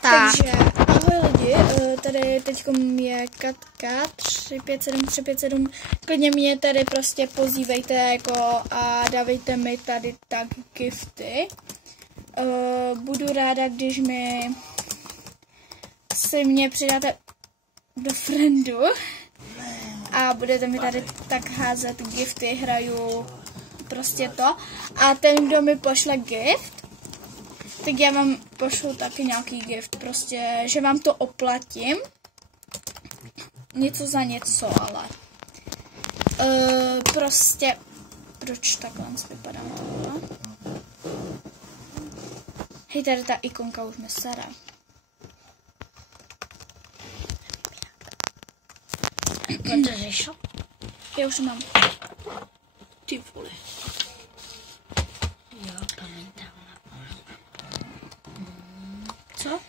Takže ahoj lidi, tady teďkom je Katka 357. Klidně mě tady prostě pozývejte jako a dávejte mi tady tak gifty. Budu ráda, když si mě přidáte do friendu a budete mi tady tak házet gifty, hraju prostě to. A ten, kdo mi pošle gift, tak já vám pošlu taky nějaký gift, prostě, že vám to oplatím. Něco za něco, ale. Prostě, proč takhle vypadám tohle? Hej, tady ta ikonka už mi sere. Podržíš? Já už mám. Ty vole. Jo, pamatám. Co?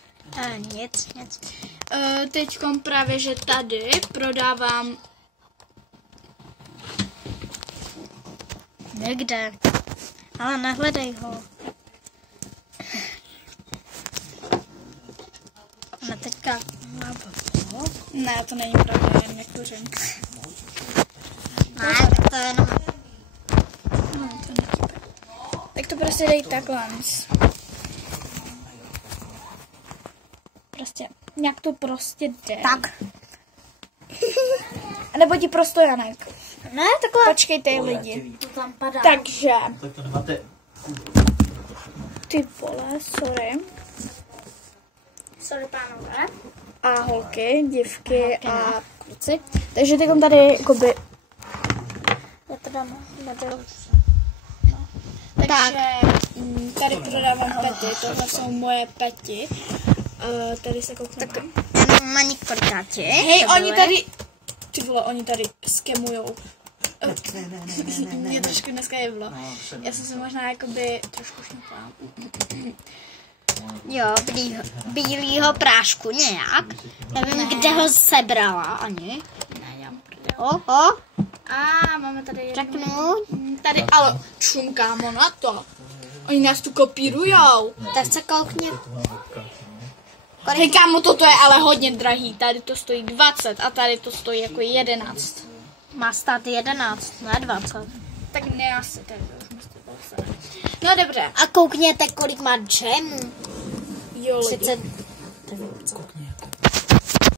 Nic. Teďkom právě, že tady prodávám. Někde. Ale nehledej ho. No teďka. Ne, to není pravda, jen nekuřím. Ne, tak to je jenom. No, to není. Tak to prostě dej takhle. Prostě, nějak to prostě jde. Tak. A nebo ti prostojanek. Ne, takhle. Počkejte lidi. To tam padá. Takže, Tak to nemáte. ty vole, sorry. Sorry, pánové. A holky, dívky a kluci. Takže teďkom tady jakoby. Já to dám na dělu. Takže tady prodávám pety, tohle jsou moje peti. Tady se koukneme. Jenom maní kortáči. Hej, oni tady, ty vole, oni tady skemujou. Mě trošku dneska jeblo. Já jsem se možná jakoby trošku šňupla. Jo, bílýho prášku nějak. Nevím, kde ho sebrala ani. Ne, já mám Oho, a máme tady jednu. řeknu. Tady, ale čum, kámo, na to. Oni nás tu kopírujou. Tak se koukni. Hej, kámo, toto je ale hodně drahý. Tady to stojí 20 a tady to stojí jako 11. Má stát 11, ne 20. Tak ne, asi tady už musíte poslat. No dobře. A koukněte, kolik má džemů. Jo, lidi. 30